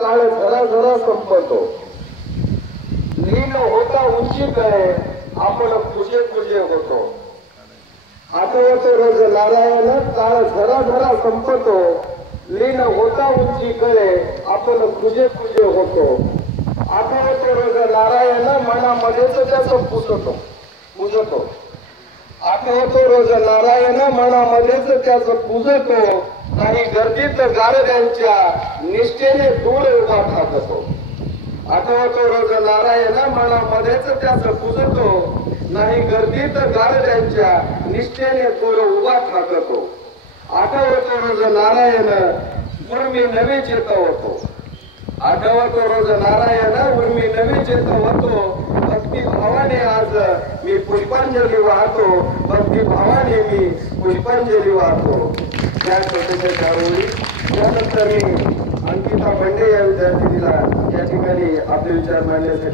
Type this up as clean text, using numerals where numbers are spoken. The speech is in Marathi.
काळ झरा संपतो, लीन होता उंची कळे आपण कुजे होतो. आठवतो रोज नारायण काळ झरा संपतो, लीन होता उंची कळे आपण कुजे होतो. आठवतो रोज नारायण मनामध्येच त्याचं पूजतो. आठवतो रोज नारायण मनामध्येच त्याचं पूजतो. काही गर्दीत गारद्यांच्या निष्ठेने दूर उभा ठाकतो. आठवतो रोज नारायण मनामध्येच त्याचं पूजतो. नाही गर्दीत गारद्यांच्या निष्ठेने दूर उभा ठाकतो. आठवतो रोज नारायण उर्मी नवी चेतवतो. आठवतो रोज नारायण उर्मी नवी चेतवतो. भक्ती भावाने आज मी पुष्पांजली वाहतो. भक्ती भावाने मी पुष्पांजली वाहतो. त्या छोट्याशा चारोळी त्यानंतर मी अंकिता बंडे या विद्यार्थिनीला या ठिकाणी आपले विचार मांडण्यासाठी